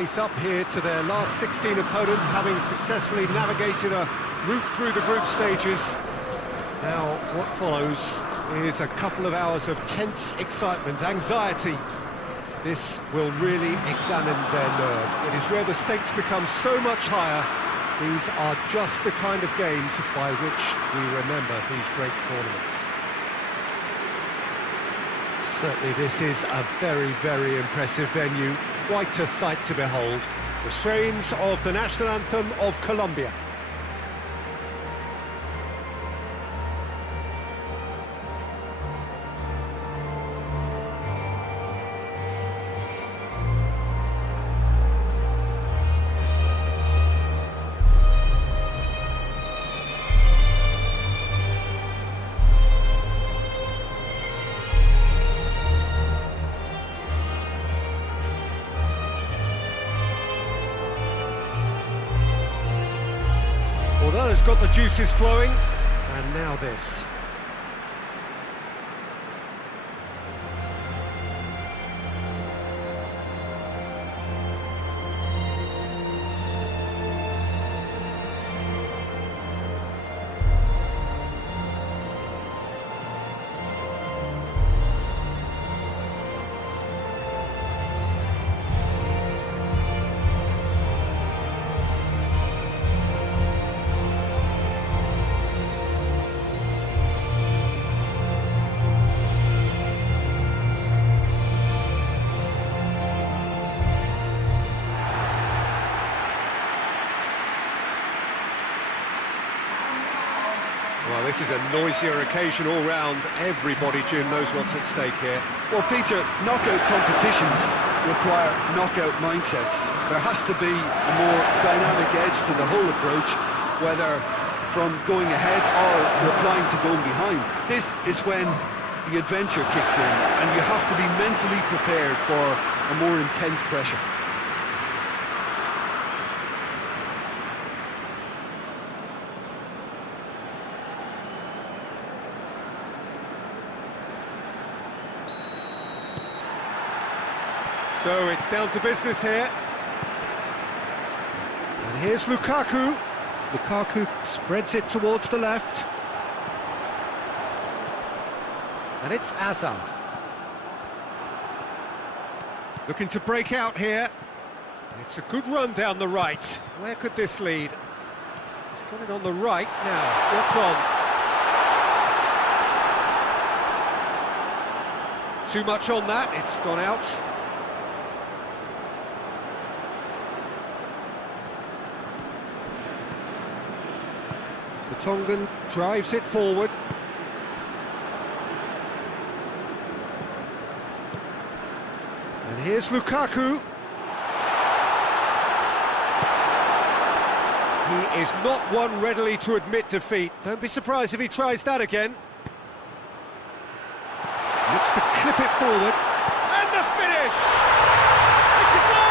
Face up here to their last 16 opponents, having successfully navigated a route through the group stages. Now, what follows is a couple of hours of tense excitement, anxiety. This will really examine their nerve. It is where the stakes become so much higher. These are just the kind of games by which we remember these great tournaments. Certainly this is a very, very impressive venue. Quite a sight to behold. The strains of the national anthem of Colombia. Well, that has got the juices flowing, and now this. Well, this is a noisier occasion all round. Everybody, Jim, knows what's at stake here. Well, Peter, knockout competitions require knockout mindsets. There has to be a more dynamic edge to the whole approach, whether from going ahead or replying to going behind. This is when the adventure kicks in, and you have to be mentally prepared for a more intense pressure. So it's down to business here. And here's Lukaku. Lukaku spreads it towards the left. And it's Hazard. Looking to break out here. It's a good run down the right. Where could this lead? He's got it on the right now. What's on? Too much on that, it's gone out. The Tongan drives it forward. And here's Lukaku. He is not one readily to admit defeat. Don't be surprised if he tries that again. Looks to clip it forward. And the finish! It's a goal!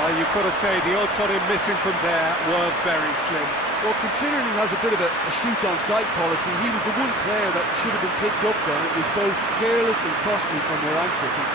Well, you've got to say the odds on him missing from there were very slim. Well, considering he has a bit of a shoot-on-sight policy, he was the one player that should have been picked up then. It was both careless and costly from where I'm sitting.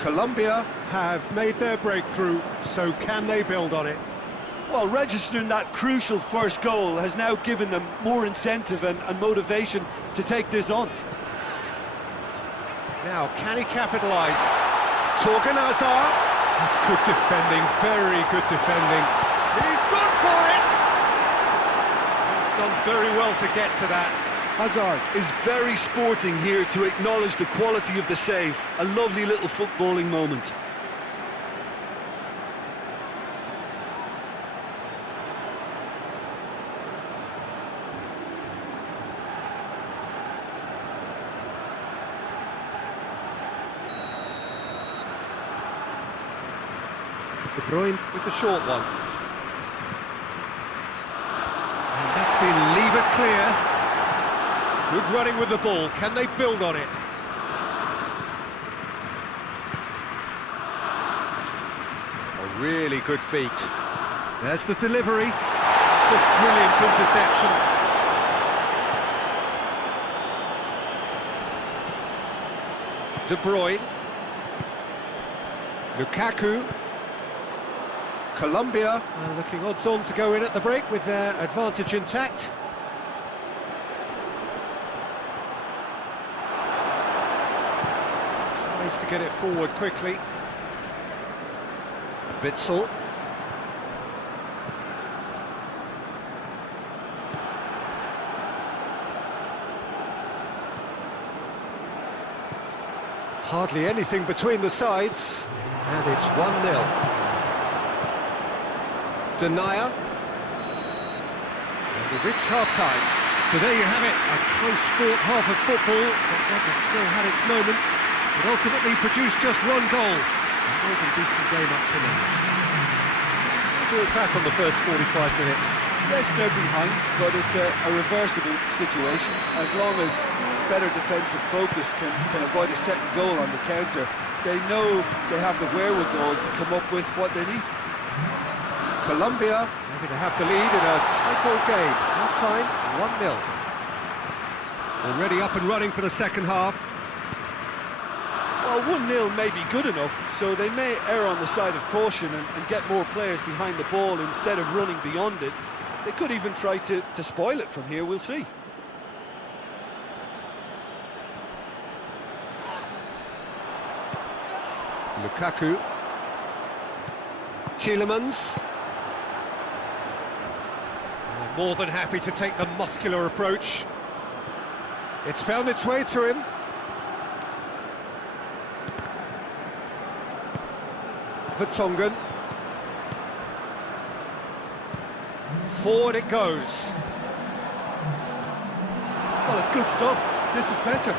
Colombia have made their breakthrough, so can they build on it? Well, registering that crucial first goal has now given them more incentive and motivation to take this on. Now, can he capitalise? Torgan Hazard. That's good defending, very good defending. He's gone for it! He's done very well to get to that. Hazard is very sporting here to acknowledge the quality of the save. A lovely little footballing moment. De Bruyne with the short one. And that's been levered clear. Good running with the ball. Can they build on it? A really good feat. There's the delivery. It's a brilliant interception. De Bruyne. Lukaku. Colombia are looking odds-on to go in at the break with their advantage intact. Tries to get it forward quickly. Witsel. Hardly anything between the sides, and it's 1-0. Denier. And we've reached half-time. So there you have it, a close-fought half of football, but one that still had its moments, but ultimately produced just one goal. A more than decent game up to now. Do it back on the first 45 minutes. Yes, they're behind, but it's a reversible situation. As long as better defensive focus can avoid a second goal on the counter, they know they have the wherewithal to come up with what they need. Colombia happy to have the lead in a tight old game. Half-time, 1-0. Already up and running for the second half. Well, 1-0 may be good enough, so they may err on the side of caution and get more players behind the ball instead of running beyond it. They could even try to spoil it from here, we'll see. Lukaku. Tielemans. More than happy to take the muscular approach. It's found its way to him. Vertonghen. Forward it goes. Well, it's good stuff. This is better.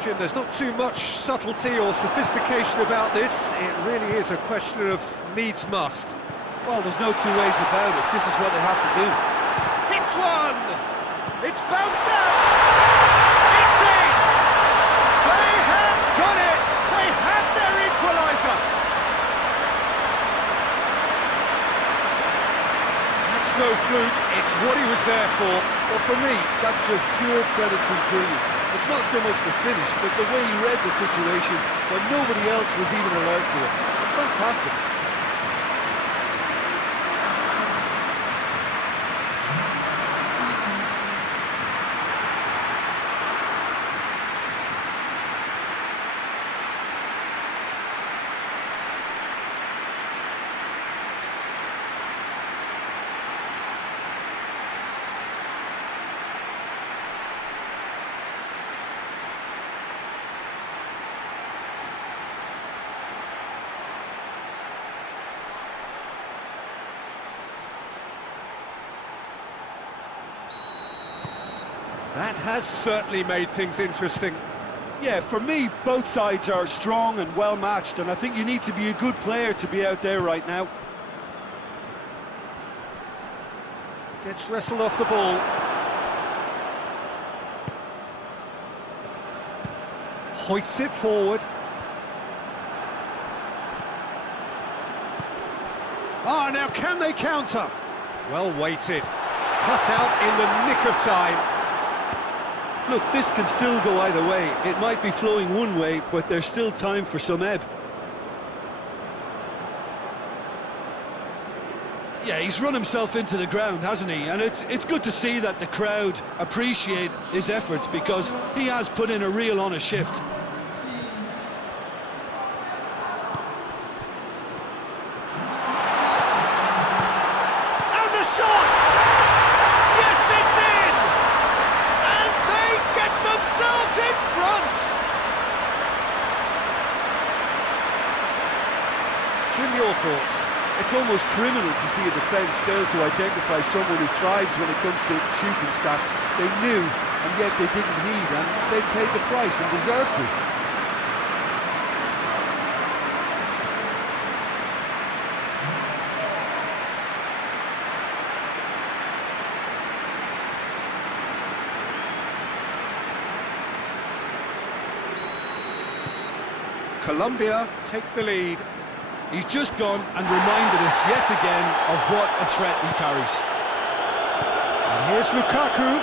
Jim, there's not too much subtlety or sophistication about this. It really is a question of needs must. Well, there's no two ways about it. This is what they have to do. Hits one! It's bounced out! It's in! They have done it! They have their equaliser! That's no fluke, it's what he was there for. Well, for me, that's just pure predatory brilliance. It's not so much the finish, but the way he read the situation when nobody else was even alert to it. It's fantastic. That has certainly made things interesting. Yeah, for me, both sides are strong and well matched, and I think you need to be a good player to be out there right now. Gets wrestled off the ball. Hoists it forward. Ah, now can they counter? Well weighted. Cut out in the nick of time. Look, this can still go either way. It might be flowing one way, but there's still time for some ebb. Yeah, he's run himself into the ground, hasn't he? And it's good to see that the crowd appreciate his efforts, because he has put in a real honest shift. And the shot! Yes, it's in! And they get themselves in front! Jim, your thoughts? It's almost criminal to see a defence fail to identify someone who thrives when it comes to shooting stats. They knew, and yet they didn't heed, and they've paid the price and deserve to. Colombia take the lead. He's just gone and reminded us yet again of what a threat he carries. And here's Lukaku.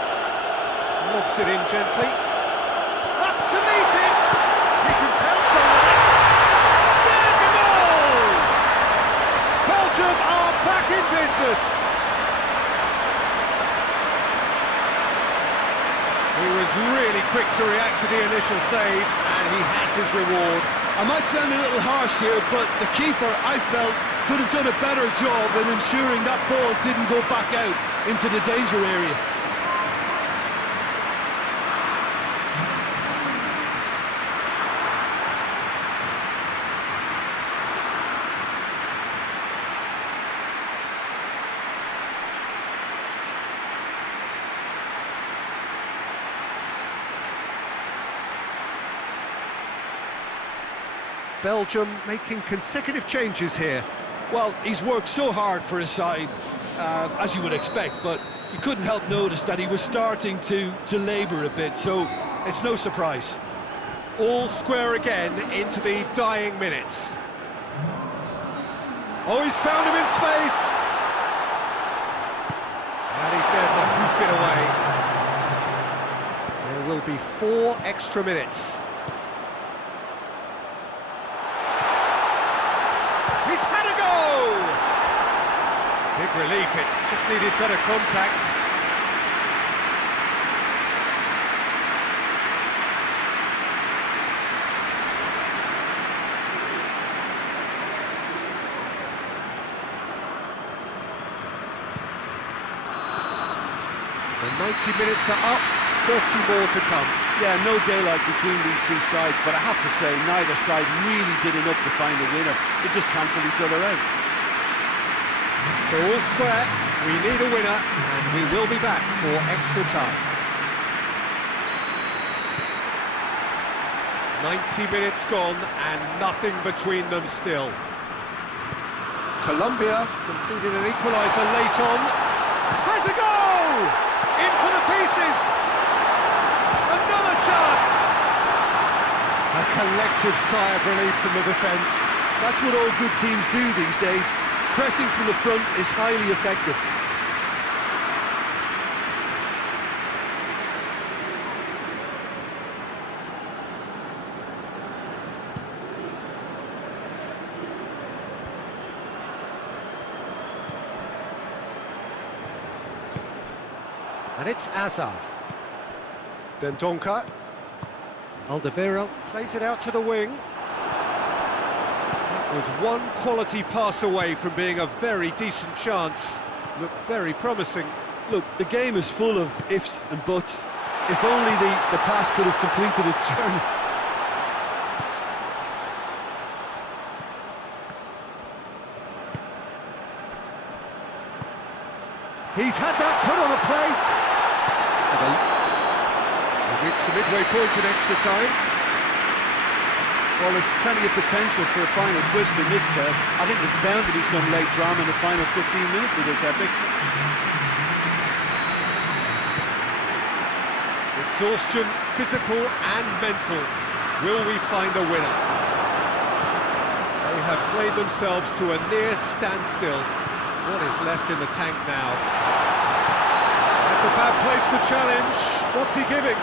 Lobs it in gently. Up to meet it! He can pounce on that. There's a goal! Belgium are back in business. He was really quick to react to the initial save, and he has his reward. I might sound a little harsh here, but the keeper, I felt, could have done a better job in ensuring that ball didn't go back out into the danger area. Belgium making consecutive changes here. Well, he's worked so hard for his side, as you would expect, but you couldn't help notice that he was starting to labour a bit, so it's no surprise. All square again into the dying minutes. Oh, he's found him in space! And he's there to hoof it away. There will be 4 extra minutes. He's had a go! Big relief, it just needed better contact. The 90 minutes are up, 30 more to come. Yeah, no daylight between these two sides, but I have to say, neither side really did enough to find a winner. They just cancelled each other out. So all square, we need a winner, and we will be back for extra time. 90 minutes gone, and nothing between them still. Colombia conceded an equaliser late on. Has a goal! In for the pieces! Another chance! A collective sigh of relief from the defence. That's what all good teams do these days. Pressing from the front is highly effective. And it's Azar. Dendonka. Alderweireld plays it out to the wing. That was one quality pass away from being a very decent chance. Looked very promising. Look, the game is full of ifs and buts. If only the pass could have completed its journey. He's had that put on a plate. We've reached the midway point in extra time. Well, there's plenty of potential for a final twist in this term. I think there's bound to be some late drama in the final 15 minutes of this epic. Exhaustion, physical and mental. Will we find a winner? They have played themselves to a near standstill. What is left in the tank now? That's a bad place to challenge. What's he giving?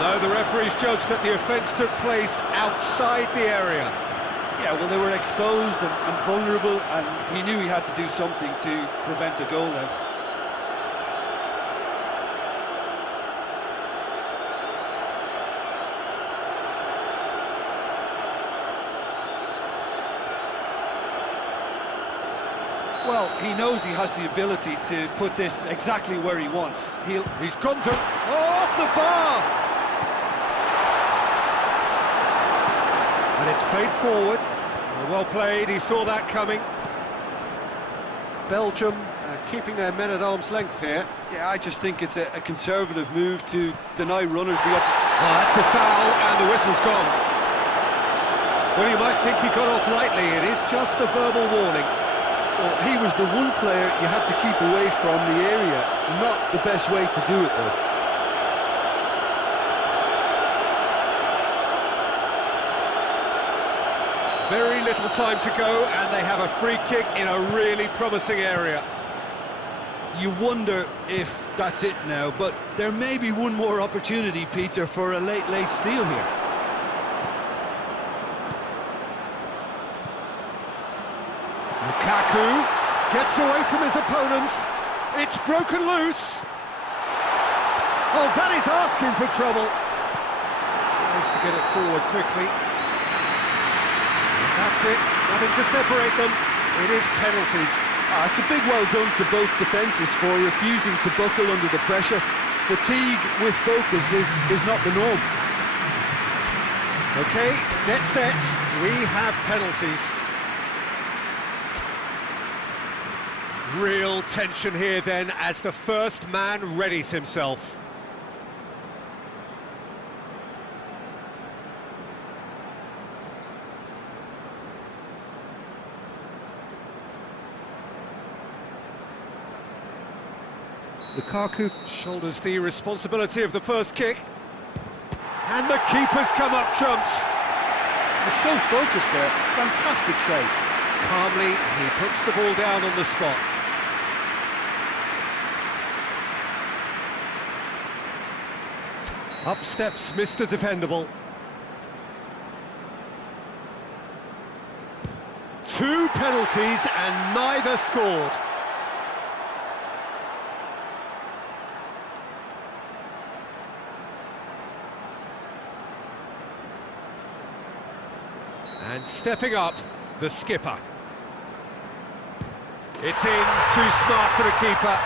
No, the referee's judged that the offence took place outside the area. Yeah, well, they were exposed and vulnerable, and he knew he had to do something to prevent a goal then. Well, he knows he has the ability to put this exactly where he wants. He's gone to... Oh, off the bar! And it's played forward. Well played, he saw that coming. Belgium keeping their men at arm's length here. Yeah, I just think it's a conservative move to deny runners the... Oh, that's a foul, and the whistle's gone. Well, you might think he got off lightly. It is just a verbal warning. Well, he was the one player you had to keep away from the area. Not the best way to do it, though. little time to go, and they have a free kick in a really promising area. You wonder if that's it now, but there may be one more opportunity, Peter, for a late steal here. Lukaku gets away from his opponent. It's broken loose. Oh, that is asking for trouble. Tries to get it forward quickly. That's it, nothing to separate them. It is penalties. It's a big well done to both defences for refusing to buckle under the pressure. Fatigue with focus is not the norm. Okay, get set. We have penalties. Real tension here then as the first man readies himself. Lukaku shoulders the responsibility of the first kick. And the keeper's come up trumps. He's so focused there. Fantastic save. Calmly, he puts the ball down on the spot. Up steps Mr. Dependable. Two penalties and neither scored. And stepping up, the skipper. It's in, too smart for the keeper.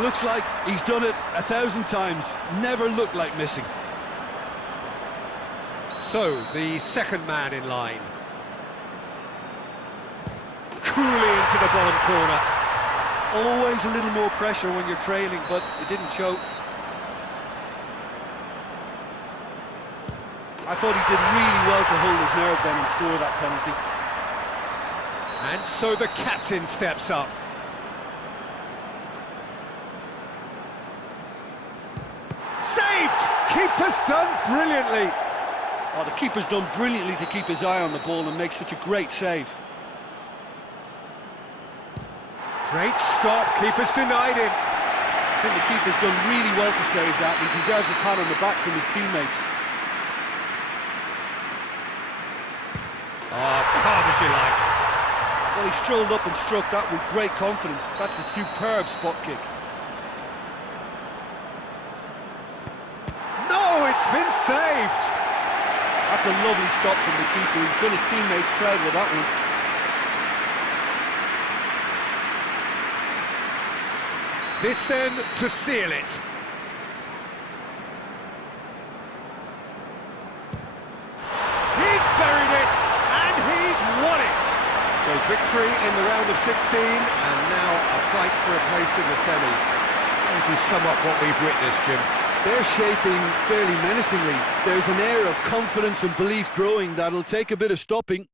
Looks like he's done it 1,000 times, never looked like missing. So, the second man in line. Coolly into the bottom corner. Always a little more pressure when you're trailing, but it didn't show. I thought he did really well to hold his nerve then and score that penalty. And so the captain steps up. Saved! Keeper's done brilliantly. Oh, the keeper's done brilliantly to keep his eye on the ball and make such a great save. Great stop, keeper's denied him. I think the keeper's done really well to save that. He deserves a pat on the back from his teammates. Oh, calm as you like. Well, he strolled up and struck that with great confidence. That's a superb spot kick. No, it's been saved. That's a lovely stop from the keeper. He's done his teammates proud with that one. This then to seal it. He's buried it, and he's won it. So victory in the round of 16, and now a fight for a place in the semis. How do you sum up what we've witnessed, Jim? They're shaping fairly menacingly. There's an air of confidence and belief growing that'll take a bit of stopping.